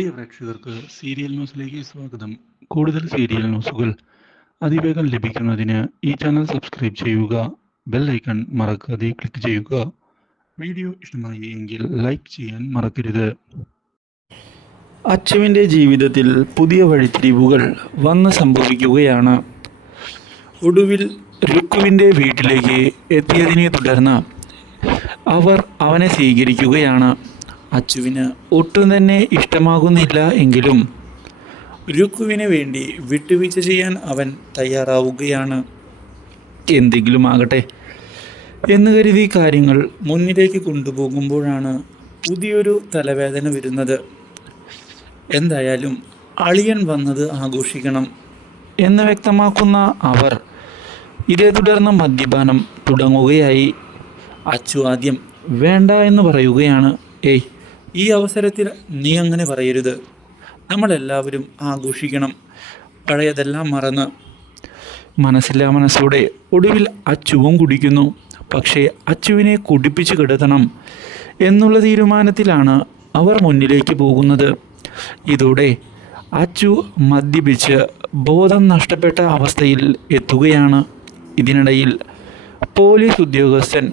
പ്രിയ പ്രേക്ഷകർക്ക് സീരിയൽ ന്യൂസിലേക്ക് സ്വാഗതം. കൂടുതൽ സീരിയൽ ന്യൂസുകൾ അതിവേഗം ലഭിക്കുന്നതിന് ഈ ചാനൽ സബ്സ്ക്രൈബ് ചെയ്യുക ബെൽ ഐക്കൺ മറക്കാതെ ക്ലിക്ക് ചെയ്യുക. വീഡിയോ ഇഷ്ടമായി എങ്കിൽ ലൈക്ക് ചെയ്യാൻ മറക്കരുത്. അച്ചുവിന്റെ ജീവിതത്തിൽ പുതിയ വഴിത്തിരിവുകൾ വന്ന് സംഭവിക്കുകയാണ്. ഒടുവിൽ രുക്കുവിന്റെ വീട്ടിലേക്ക് എത്തിയതിനെ തുടർന്ന് അവർ അവനെ സ്വീകരിക്കുകയാണ്. അച്ചുവിന് ഒട്ടും തന്നെ ഇഷ്ടമാകുന്നില്ല എങ്കിലും രുക്കുവിന് വേണ്ടി വിട്ടുവീഴ്ച ചെയ്യാൻ അവൻ തയ്യാറാവുകയാണ്. എന്തെങ്കിലും ആകട്ടെ എന്ന് കരുതി കാര്യങ്ങൾ മുന്നിലേക്ക് കൊണ്ടുപോകുമ്പോഴാണ് പുതിയൊരു തലവേദന വരുന്നത്. എന്തായാലും അളിയൻ വന്നത് ആഘോഷിക്കണം എന്ന് വ്യക്തമാക്കുന്ന അവർ ഇതേ തുടർന്ന് മദ്യപാനം തുടങ്ങുകയായി. അച്ചു ആദ്യം വേണ്ട എന്ന് പറയുകയാണ്. ഏയ് ഈ അവസരത്തിൽ നീ അങ്ങനെ പറയരുത്. നമ്മളെല്ലാവരും ആഘോഷിക്കണം. പഴയതെല്ലാം മറന്ന്. മനസ്സില്ലാ മനസ്സോടെ ഒടുവിൽ അച്ചുവും കുടിക്കുന്നു. പക്ഷേ അച്ചുവിനെ കുടിപ്പിച്ച് കിടത്തണം എന്നുള്ള തീരുമാനത്തിലാണ് അവർ മുന്നിലേക്ക് പോകുന്നത്. ഇതോടെ അച്ചു മദ്യപിച്ച് ബോധം നഷ്ടപ്പെട്ട അവസ്ഥയിൽ എത്തുകയാണ്. ഇതിനിടയിൽ പോലീസ് ഉദ്യോഗസ്ഥൻ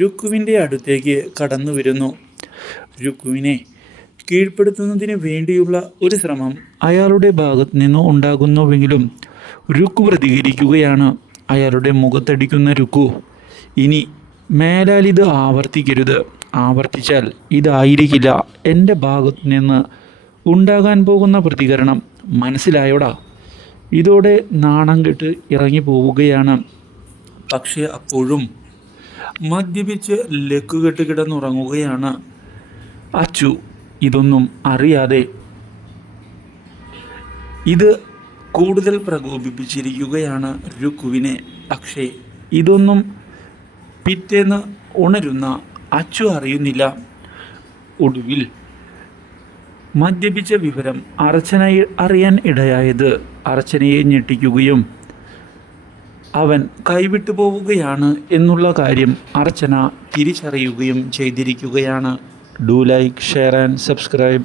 രുക്കുവിന്റെ അടുത്തേക്ക് കടന്നു വരുന്നു രുക്കുവിനെ കീഴ്പ്പെടുത്തുന്നതിന് വേണ്ടിയുള്ള ഒരു ശ്രമം അയാളുടെ ഭാഗത്ത് നിന്ന് ഉണ്ടാകുന്നുവെങ്കിലും രുക്കു പ്രതികരിക്കുകയാണ്. അയാളുടെ മുഖത്തടിക്കുന്ന രുക്കു ഇനി മേലാൽ ഇത് ആവർത്തിക്കരുത്. ആവർത്തിച്ചാൽ ഇതായിരിക്കില്ല. എന്റെ ഭാഗത്തു നിന്ന് ഉണ്ടാകാൻ പോകുന്ന പ്രതികരണം മനസ്സിലായോടാ. ഇതോടെ നാണം കെട്ട് ഇറങ്ങി പോവുകയാണ്. പക്ഷേ അപ്പോഴും മദ്യപിച്ച് ലക്കുകെട്ട് കിടന്നുറങ്ങുകയാണ്. അച്ചു ഇതൊന്നും അറിയാതെ ഇത് കൂടുതൽ പ്രകോപിപ്പിച്ചിരിക്കുകയാണ് രുക്കുവിനെ. പക്ഷേ ഇതൊന്നും പിറ്റേന്ന് ഉണരുന്ന അച്ചു അറിയുന്നില്ല. ഒടുവിൽ മദ്യപിച്ച വിവരം അർച്ചന അറിയാൻ ഇടയായത്. അർച്ചനയെ ഞെട്ടിക്കുകയും അവൻ കൈവിട്ടു പോവുകയാണ് എന്നുള്ള കാര്യം അർച്ചന തിരിച്ചറിയുകയും ചെയ്തിരിക്കുകയാണ്. Do like share and subscribe